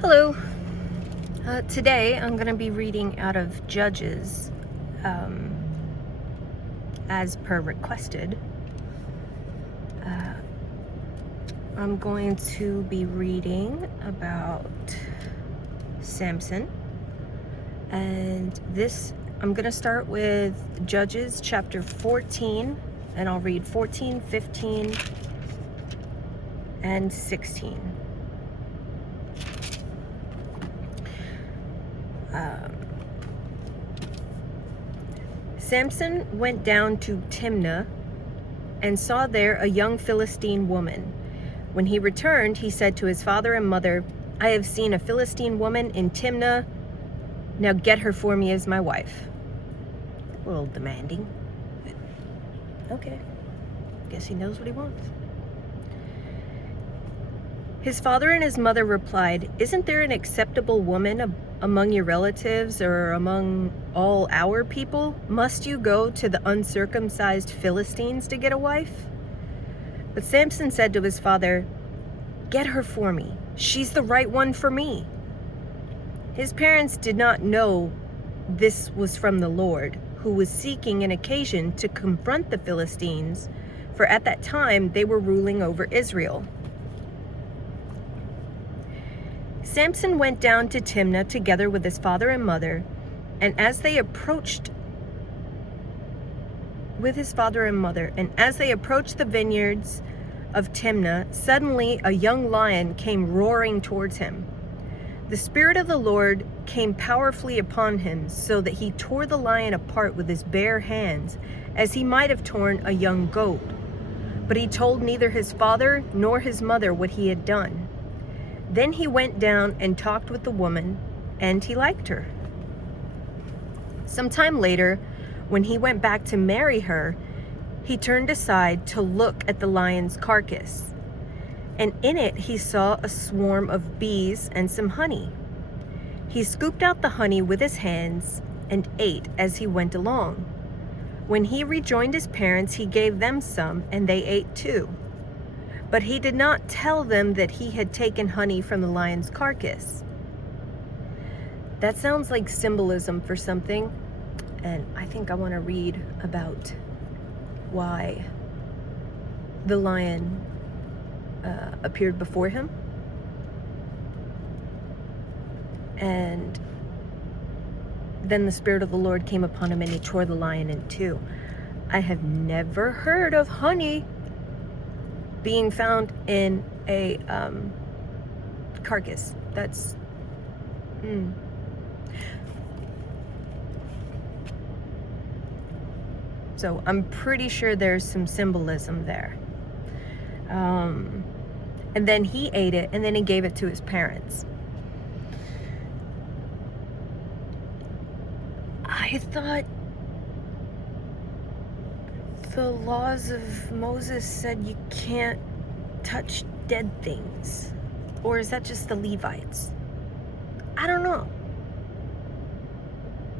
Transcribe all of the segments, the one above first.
Hello. Today I'm going to be reading out of Judges, as per requested. I'm going to be reading about Samson, and I'm going to start with Judges chapter 14, and I'll read 14, 15, and 16. Samson went down to Timnah and saw there a young Philistine woman. When he returned, he said to his father and mother, "I have seen a Philistine woman in Timnah. Now get her for me as my wife." A little demanding. Okay. Guess he knows what he wants. His father and his mother replied, "Isn't there an acceptable woman among your relatives or among all our people? Must you go to the uncircumcised Philistines to get a wife?" But Samson said to his father, "Get her for me. She's the right one for me." His parents did not know this was from the Lord, who was seeking an occasion to confront the Philistines, for at that time they were ruling over Israel. Samson went down to Timnah together with his father and mother, and as they approached the vineyards of Timnah, suddenly a young lion came roaring towards him. The Spirit of the Lord came powerfully upon him, so that he tore the lion apart with his bare hands, as he might have torn a young goat. But he told neither his father nor his mother what he had done. Then he went down and talked with the woman, and he liked her. Some time later, when he went back to marry her, he turned aside to look at the lion's carcass, and in it he saw a swarm of bees and some honey. He scooped out the honey with his hands and ate as he went along. When he rejoined his parents, he gave them some, and they ate too. But he did not tell them that he had taken honey from the lion's carcass. That sounds like symbolism for something, and I think I want to read about why the lion appeared before him. And then the Spirit of the Lord came upon him, and he tore the lion in two. I have never heard of honey being found in a carcass. That's So I'm pretty sure there's some symbolism there. And then he ate it, and then he gave it to his parents. I thought the laws of Moses said you can't touch dead things. Or is that just the Levites? I don't know.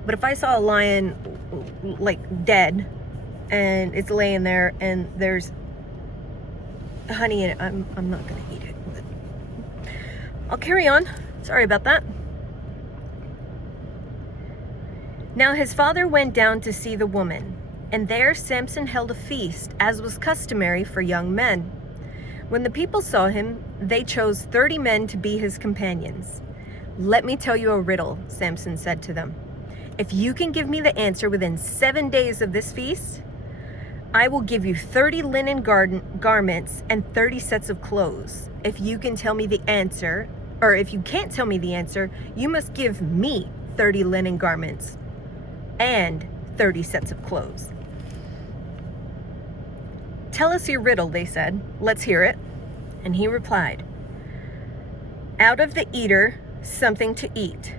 But if I saw a lion like dead and it's laying there and there's honey in it, I'm not gonna eat it. But I'll carry on. Sorry about that. Now his father went down to see the woman, and there Samson held a feast, as was customary for young men. When the people saw him, they chose 30 men to be his companions. "Let me tell you a riddle," Samson said to them. "If you can give me the answer within 7 days of this feast, I will give you 30 linen garments and 30 sets of clothes. If you can tell me the answer, or if you can't tell me the answer, you must give me 30 linen garments and 30 sets of clothes." "Tell us your riddle," they said. "Let's hear it." And he replied, "Out of the eater, something to eat.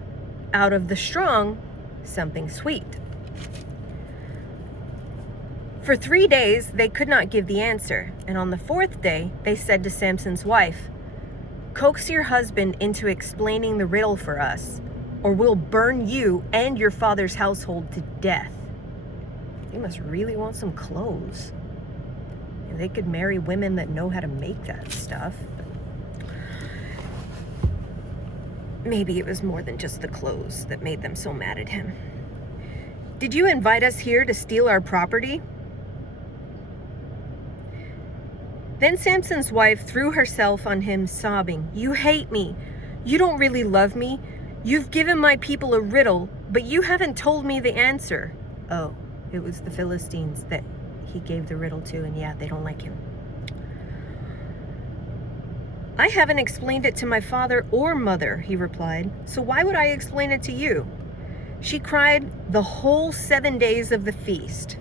Out of the strong, something sweet." For 3 days they could not give the answer, and on the 4th day they said to Samson's wife, "Coax your husband into explaining the riddle for us, or we'll burn you and your father's household to death." You must really want some clothes. They could marry women that know how to make that stuff. maybe it was more than just the clothes that made them so mad at him. "Did you invite us here to steal our property?" Then Samson's wife threw herself on him, sobbing, "You hate me. You don't really love me. You've given my people a riddle, but you haven't told me the answer." Oh, it was the Philistines that he gave the riddle to, and yeah, they don't like him. "I haven't explained it to my father or mother," he replied, "so why would I explain it to you?" She cried the whole 7 days of the feast.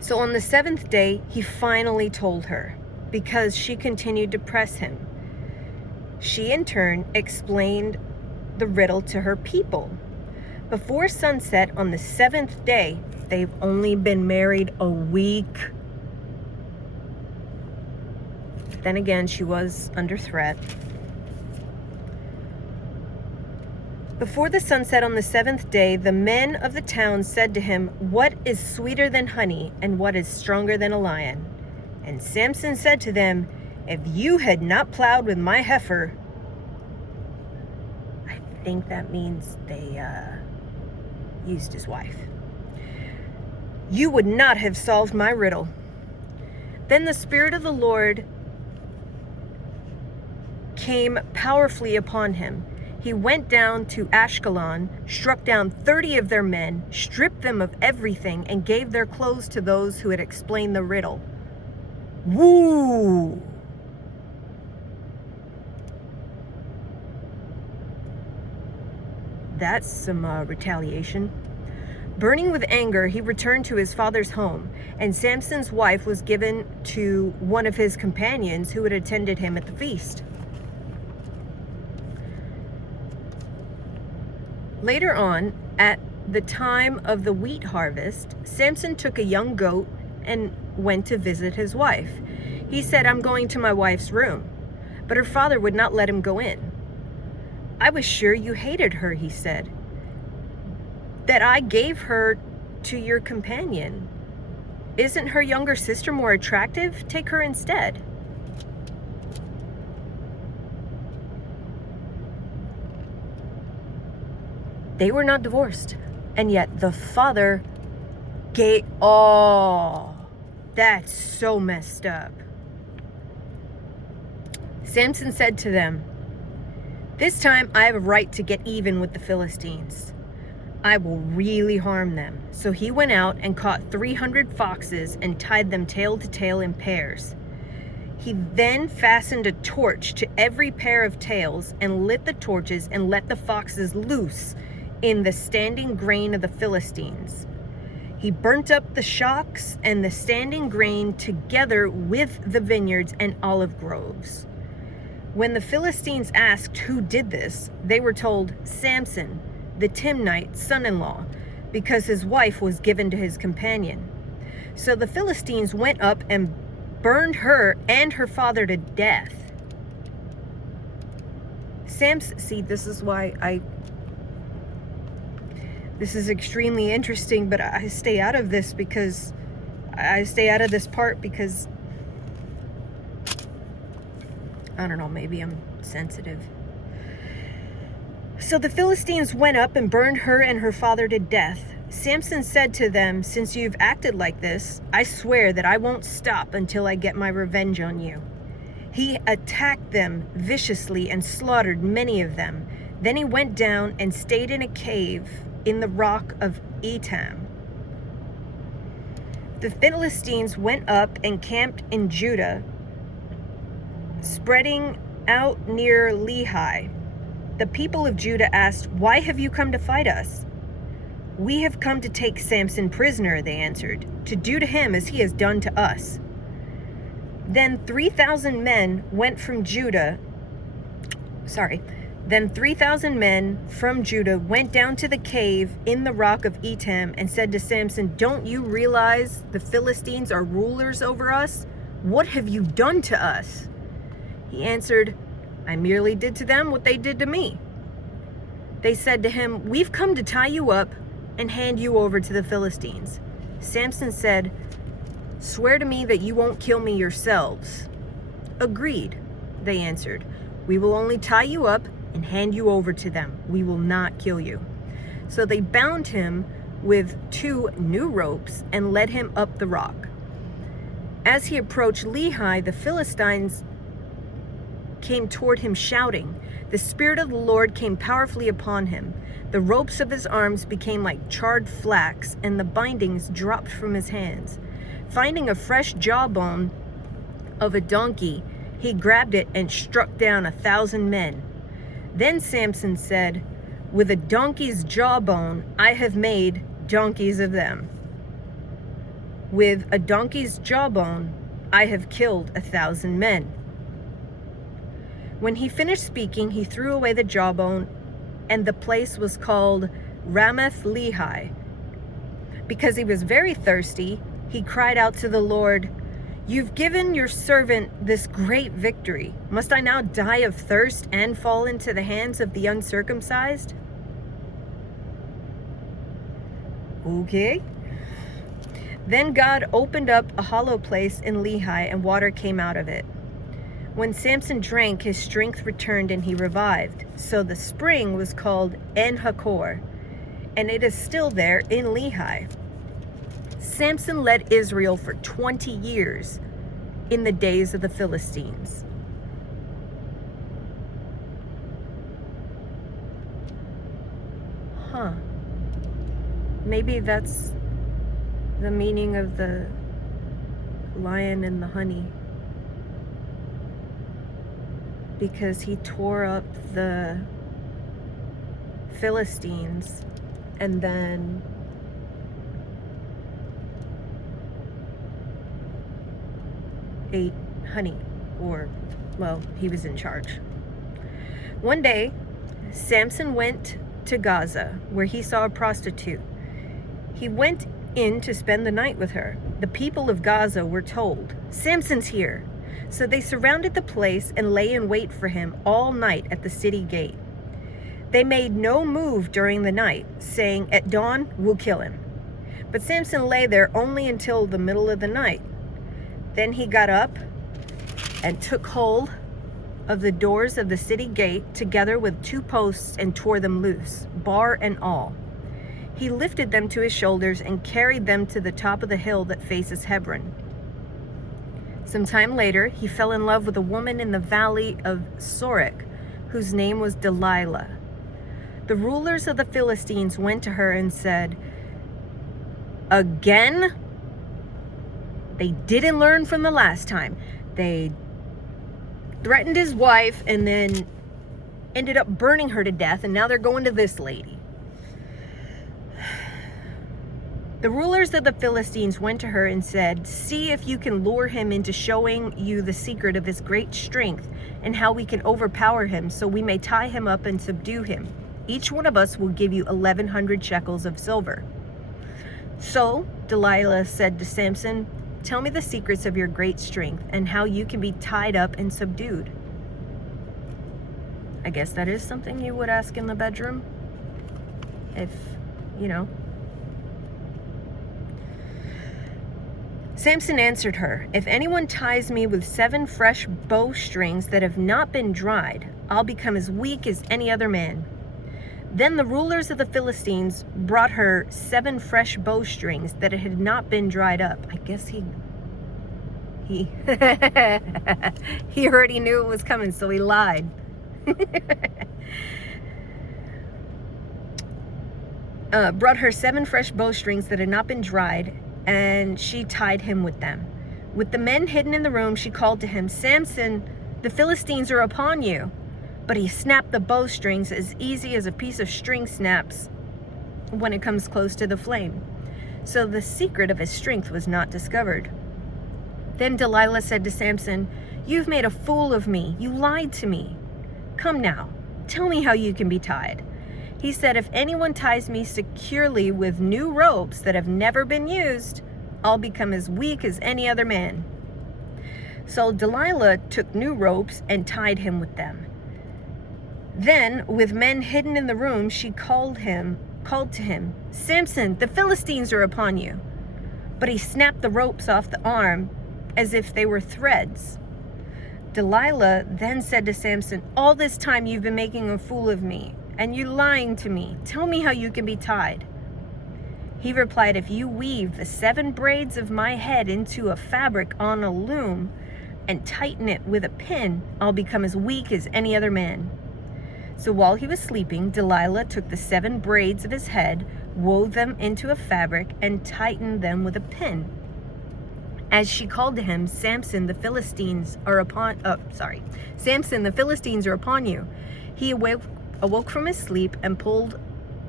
So on the 7th day, he finally told her, because she continued to press him. She, in turn, explained the riddle to her people. Before sunset on the 7th day, they've only been married a week. Then again, she was under threat. Before the sunset on the 7th day, the men of the town said to him, "What is sweeter than honey, and what is stronger than a lion?" And Samson said to them, "If you had not plowed with my heifer," I think that means they used his wife, "you would not have solved my riddle." Then the Spirit of the Lord came powerfully upon him. He went down to Ashkelon, struck down 30 of their men, stripped them of everything, and gave their clothes to those who had explained the riddle. Woo! That's some retaliation. Burning with anger, he returned to his father's home, and Samson's wife was given to one of his companions who had attended him at the feast. Later on, at the time of the wheat harvest, Samson took a young goat and went to visit his wife. He said, "I'm going to my wife's room," but her father would not let him go in. "I was sure you hated her," he said, "that I gave her to your companion. Isn't her younger sister more attractive? Take her instead." They were not divorced, and yet the father gave... Oh, that's so messed up. Samson said to them, "This time I have a right to get even with the Philistines. I will really harm them." So he went out and caught 300 foxes and tied them tail to tail in pairs. He then fastened a torch to every pair of tails and lit the torches and let the foxes loose in the standing grain of the Philistines. He burnt up the shocks and the standing grain together with the vineyards and olive groves. When the Philistines asked who did this, they were told, "Samson, the Timnite son-in-law," because his wife was given to his companion. So the Philistines went up and burned her and her father to death. See, this is why this is extremely interesting, but I stay out of this because I stay out of this part because I don't know, maybe I'm sensitive. So the Philistines went up and burned her and her father to death. Samson said to them, "Since you've acted like this, I swear that I won't stop until I get my revenge on you." He attacked them viciously and slaughtered many of them. Then he went down and stayed in a cave in the rock of Etam. The Philistines went up and camped in Judah, spreading out near Lehi. The people of Judah asked, "Why have you come to fight us?" "We have come to take Samson prisoner," they answered, "to do to him as he has done to us." Then 3,000 men from Judah went down to the cave in the rock of Etam and said to Samson, "Don't you realize the Philistines are rulers over us? What have you done to us?" He answered, "I merely did to them what they did to me." They said to him, "We've come to tie you up and hand you over to the Philistines." Samson said, "Swear to me that you won't kill me yourselves." "Agreed," they answered. We will only tie you up and hand you over to them. We will not kill you." So they bound him with 2 new ropes and led him up the rock. As he approached Lehi, the Philistines came toward him shouting. The Spirit of the Lord came powerfully upon him. The ropes of his arms became like charred flax, and the bindings dropped from his hands. Finding a fresh jawbone of a donkey, he grabbed it and struck down 1,000 men. Then Samson said, "With a donkey's jawbone, I have made donkeys of them. With a donkey's jawbone, I have killed 1,000 men." When he finished speaking, he threw away the jawbone, and the place was called Ramath Lehi. Because he was very thirsty, he cried out to the Lord, "You've given your servant this great victory. Must I now die of thirst and fall into the hands of the uncircumcised?" Okay. Then God opened up a hollow place in Lehi, and water came out of it. When Samson drank, his strength returned and he revived. So the spring was called En-Hakkore, and it is still there in Lehi. Samson led Israel for 20 years in the days of the Philistines. Huh. Maybe that's the meaning of the lion and the honey. Because he tore up the Philistines and then ate honey, or, well, he was in charge. One day, Samson went to Gaza, where he saw a prostitute. He went in to spend the night with her. The people of Gaza were told, "Samson's here." So they surrounded the place and lay in wait for him all night at the city gate. They made no move during the night, saying, "At dawn, we'll kill him." But Samson lay there only until the middle of the night. Then he got up and took hold of the doors of the city gate together with 2 posts and tore them loose, bar and all. He lifted them to his shoulders and carried them to the top of the hill that faces Hebron. Some time later, he fell in love with a woman in the valley of Sorek, whose name was Delilah. The rulers of the Philistines went to her and said, "Again?" They didn't learn from the last time. They threatened his wife and then ended up burning her to death, and now they're going to this lady. The rulers of the Philistines went to her and said, "See if you can lure him into showing you the secret of his great strength and how we can overpower him so we may tie him up and subdue him. Each one of us will give you 1,100 shekels of silver." So Delilah said to Samson, "Tell me the secrets of your great strength and how you can be tied up and subdued." I guess that is something you would ask in the bedroom. If, you know. Samson answered her, "If anyone ties me with 7 fresh bowstrings that have not been dried, I'll become as weak as any other man." Then the rulers of the Philistines brought her 7 fresh bowstrings that had not been dried up. I guess he he already knew it was coming, so he lied. Brought her 7 fresh bowstrings that had not been dried, and she tied him with them. With the men hidden in the room, she called to him, "Samson, the Philistines are upon you." But he snapped the bowstrings as easy as a piece of string snaps when it comes close to the flame. So the secret of his strength was not discovered. Then Delilah said to Samson, "You've made a fool of me. You lied to me. Come now, tell me how you can be tied." He said, "If anyone ties me securely with new ropes that have never been used, I'll become as weak as any other man." So Delilah took new ropes and tied him with them. Then, with men hidden in the room, she called to him, "Samson, the Philistines are upon you." But he snapped the ropes off the arm as if they were threads. Delilah then said to Samson, "All this time you've been making a fool of me, and you're lying to me. Tell me how you can be tied." He replied, "If you weave the 7 braids of my head into a fabric on a loom and tighten it with a pin, I'll become as weak as any other man." So while he was sleeping, Delilah took the 7 braids of his head, wove them into a fabric, and tightened them with a pin. As she called to him, Samson, the Philistines are upon you. He awoke from his sleep and pulled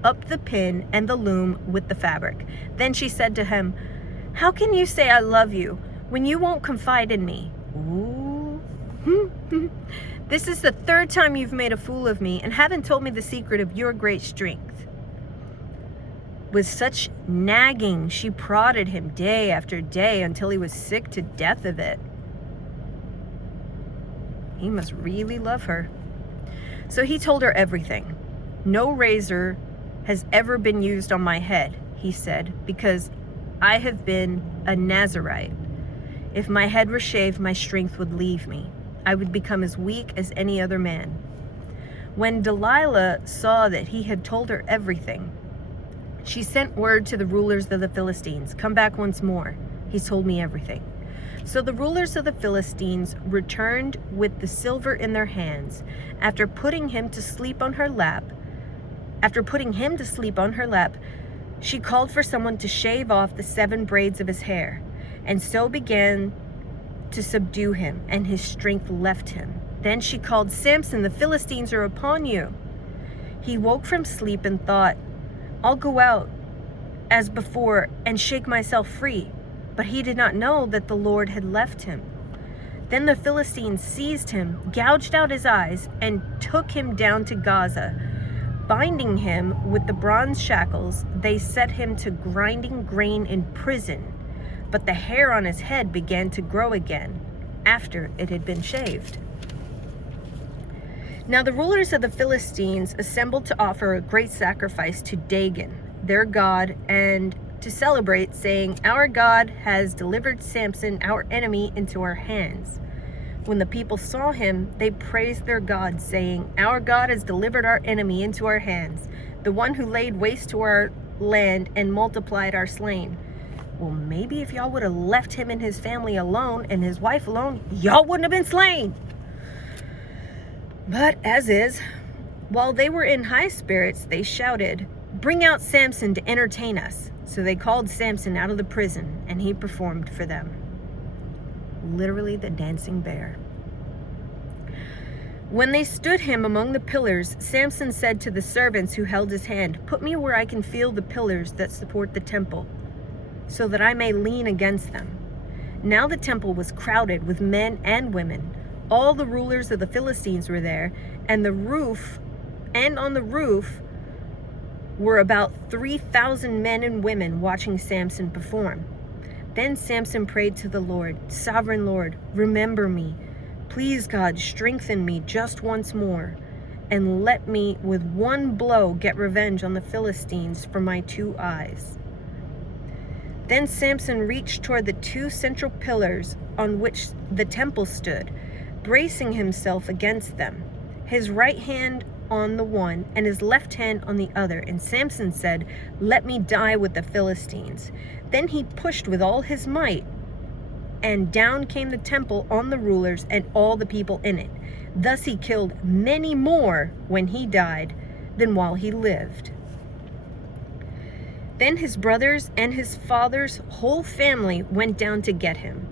up the pin and the loom with the fabric. Then she said to him, "How can you say I love you when you won't confide in me?" Ooh. "This is the 3rd time you've made a fool of me and haven't told me the secret of your great strength." With such nagging, she prodded him day after day until he was sick to death of it. He must really love her. So he told her everything. "No razor has ever been used on my head," he said, "because I have been a Nazirite. If my head were shaved, my strength would leave me. I would become as weak as any other man." When Delilah saw that he had told her everything, she sent word to the rulers of the Philistines, "Come back once more. He's told me everything." So the rulers of the Philistines returned with the silver in their hands. After putting him to sleep on her lap, she called for someone to shave off the 7 braids of his hair, and so began to subdue him, and his strength left him. Then she called, "Samson, the Philistines are upon you." He woke from sleep and thought, "I'll go out as before and shake myself free." But he did not know that the Lord had left him. Then the Philistines seized him, gouged out his eyes, and took him down to Gaza. Binding him with the bronze shackles, they set him to grinding grain in prison. But the hair on his head began to grow again after it had been shaved. Now the rulers of the Philistines assembled to offer a great sacrifice to Dagon, their god, and to celebrate, saying, "Our God has delivered Samson, our enemy, into our hands." When the people saw him, they praised their God, saying, "Our God has delivered our enemy into our hands, the one who laid waste to our land and multiplied our slain." Well, maybe if y'all would have left him and his family alone and his wife alone, y'all wouldn't have been slain. But as is, while they were in high spirits, they shouted, "Bring out Samson to entertain us." So they called Samson out of the prison, and he performed for them. Literally the dancing bear. When they stood him among the pillars, Samson said to the servants who held his hand, "Put me where I can feel the pillars that support the temple, so that I may lean against them." Now the temple was crowded with men and women. All the rulers of the Philistines were there, and on the roof were about 3,000 men and women watching Samson perform. Then Samson prayed to the Lord, "Sovereign Lord, remember me. Please, God, strengthen me just once more, and let me with one blow get revenge on the Philistines for my 2 eyes." Then Samson reached toward the 2 central pillars on which the temple stood, bracing himself against them, his right hand on the one and his left hand on the other. And Samson said, "Let me die with the Philistines." Then he pushed with all his might, and down came the temple on the rulers and all the people in it. Thus he killed many more when he died than while he lived. Then his brothers and his father's whole family went down to get him.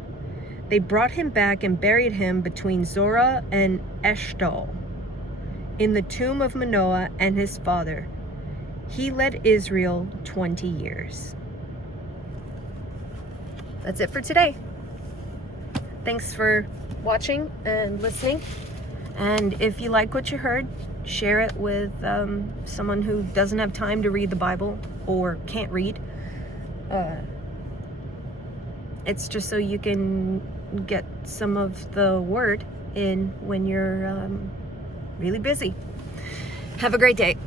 They brought him back and buried him between Zorah and Eshtaol, in the tomb of Manoah and his father. He led Israel 20 years. That's it for today. Thanks for watching and listening. And if you like what you heard, share it with someone who doesn't have time to read the Bible or can't read. It's just so you can get some of the word in when you're really busy. Have a great day.